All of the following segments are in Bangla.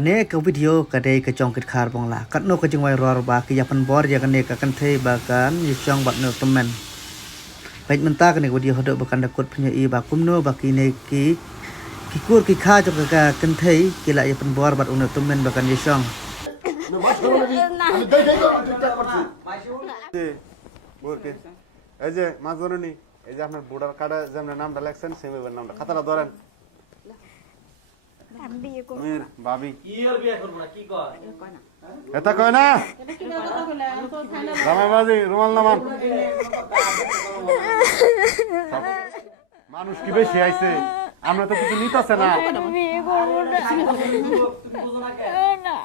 Ane ke video kadai ke jong kit khar bong la kat no ke jeng wai ror ba ke yapan bor ya kan ka kan thei ba kan yi jong bat no temen baik menta kan video hodok ba kan dakut punya i ba kumno ba ki ne ki kur ki kha jong ka kan thei ki la yapan bor bat uno temen ba kan yi jong বোরকে এই যে মাজরুনি এই যে আপনার ভোটার কার্ডে যেমন নামটা লেখছেন সেম এর নামটা খাতাটা ধরেন আমি বিয়ে করব মের ভাবি কি আর বিয়ে করব না কি কয় এটা কয় না জামাই বাজি রুমাল নামান মানুষ কি বেশি আইছে আমরা তো কিছু নিতাছে না বিয়ে করব না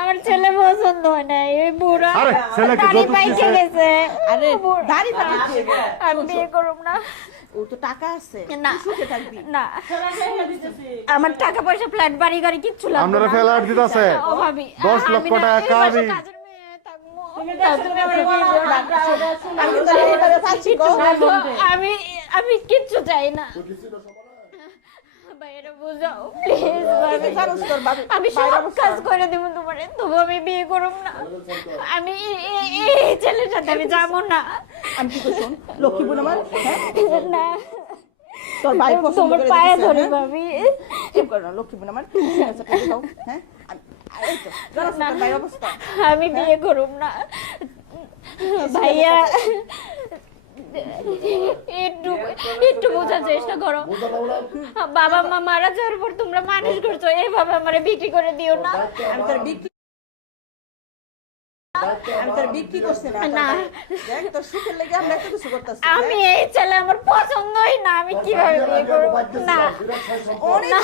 আমার ছেলে পছন্দ হয় না এই বুড়া আরে ছেলেকে যত পাইছে গেছে আরে দাড়ি পাইছে আমি বিয়ে করব না ও তো টাকা আছে না সুখে থাকবি না আমার টাকা পয়সা ফ্ল্যাট বাড়ি গাড়ি কিচ্ছু লাগবে আপনারা ফেলার দিতাছে ও ভাবি 10 লক্ষ টাকা কাবি আমি আমি কিচ্ছু চাই না বাইরে বুঝাও প্লিজ আমি সব কাজ করে দেব তোমার তবু আমি বিয়ে করব না আমি এই ছেলের সাথে আমি যাবো না আমি কি শোন লক্ষ্মী বোন আমার না তোর ভাই পছন্দ তোমার করে পায়ে দিছে, ধরে হ্যাঁ? ভাবি চুপ কর না লক্ষ্মী বোন আমার ঠিক আছে টাকা দাও হ্যাঁ এই তো জানো তোর ভাই অবস্থা আমি বিয়ে করব না ভাইয়া একটু একটু বোঝার চেষ্টা করো বাবা মা মারা যাওয়ার পর তোমরা মানুষ করছো এইভাবে আমারে বিক্রি করে দিও না আমি তোর বিক্রি করছি না না। দেখ তোর সুখের লেগে আমরা এত কিছু করতেছি আমি এই ছেলে আমার পছন্দই না আমি কিভাবে বিয়ে করব না না,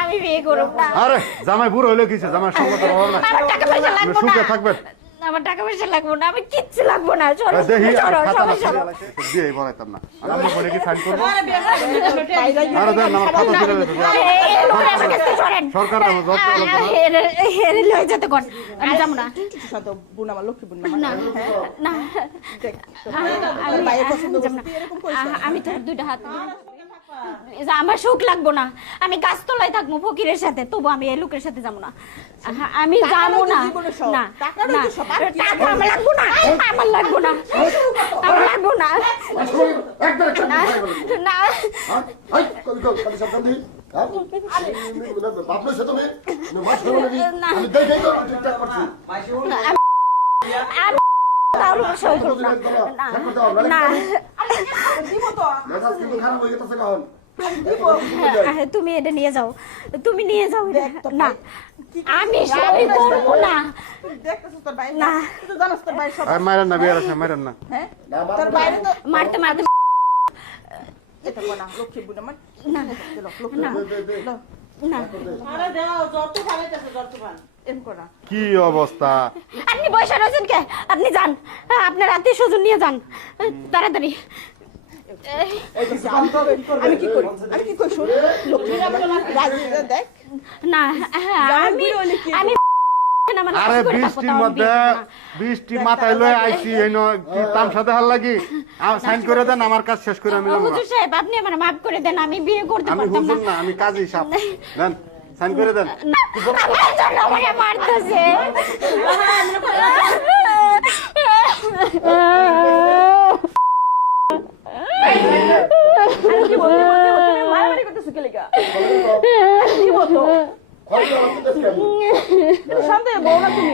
আমি বিয়ে করব না আরে জামাই বুড়ো হইলো কিছে জামাই সম্মত হবে না আমার টাকা পয়সা লাগবে না সুখে থাকবেন আমার টাকা পয়সা লাগবে না আমি কিচ্ছু লাগবে না চলো দেখি চলো খাতা সবাই চলো দিয়ে বলাইতাম না আমি বলে কি সাইন করব ভাই যাই আরে দেন আমার খাতা দিলে এই লোক আমার কাছে সরেন সরকার আমার জব এরে লয়ে যেতে কোন আমি যাব না শত বোন আমার লক্ষ্মী বোন আমার না না দেখ তোর ভাই পছন্দ করছিস তুই এরকম করিস না। আমি তোর দুইটা হাত আমার সুখ লাগবো না আমি গাছতলায় থাকবো ফকিরের সাথে তবু আমি এই লোকের সাথে যাবো না আমি যাবো না না না টাকা আমার লাগবো না আমার লাগবো না আমার লাগবো না না তাহলে সই করব না না তুমি এটা নিয়ে যাও তুমি নিয়ে যাও না আমি সই করব না দেখতেছিস তোর ভাই না। তুই তো জানিস তোর ভাই সব মারেন না বিয়ার আছে মারেন না হ্যাঁ তোর বাইরে তো মারতে মারতে এটা কোনা লক্ষ্মী বোন আমার না লক্ষ্মী না না আরে দাও যত ভালোইতাছে যত ভালো এম কোনা কি অবস্থা আপনি বসে রয়েছেন কে আপনি যান আপনার আত্মীয় স্বজন নিয়ে যান তাড়াতাড়ি আমি কি করি শুন লক্ষ্মী রাজি দেখ না আমি আমি আমার আরে হাসি করে থাকবো, বৃষ্টির তাও আমি মধ্যে বিয়ে করব না। বৃষ্টি মাথায় লয়ে আইছি এই কি তামসা দেখার লাগি সাইন করে দেন আমার কাজ শেষ করে আমি যাবো না। হুজুর সাহেব আপনি আমার মাফ করে দেন আমি বিয়ে করতে আমি পারতাম না হুজুর না আমি কাজী সাহেব দেন সাইন করে দেন আমার জন্য আমাকে মারতেছে মারামারি করতেছ কি লাগা কি বলতো শান্তি বউ না তুমি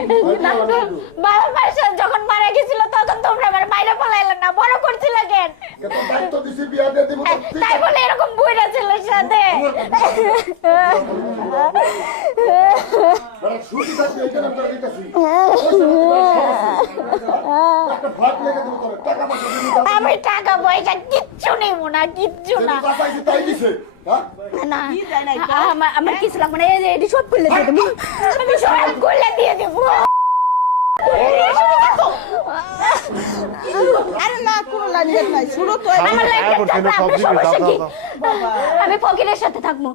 বাবা মাসে যখন মারা গেছিল তখন তোমরা আমার বাইরে পালাইলে না বড় করছিলে কেন তাই বলে এরকম বুইরা ছেলের সাথে আমি টাকা পয়সা কিচ্ছু নেব না কিচ্ছু না না আমার কিছু লাগবে না এটি সব করলে দিয়ে দেবো আমি সব করলে দিয়ে দেবো আরে না কোনো লাইন নাই শুনো তো আমার লাইফটা সব জিনিস দাও, দাও, দাও। আমি ফকিরের সাথে থাকবো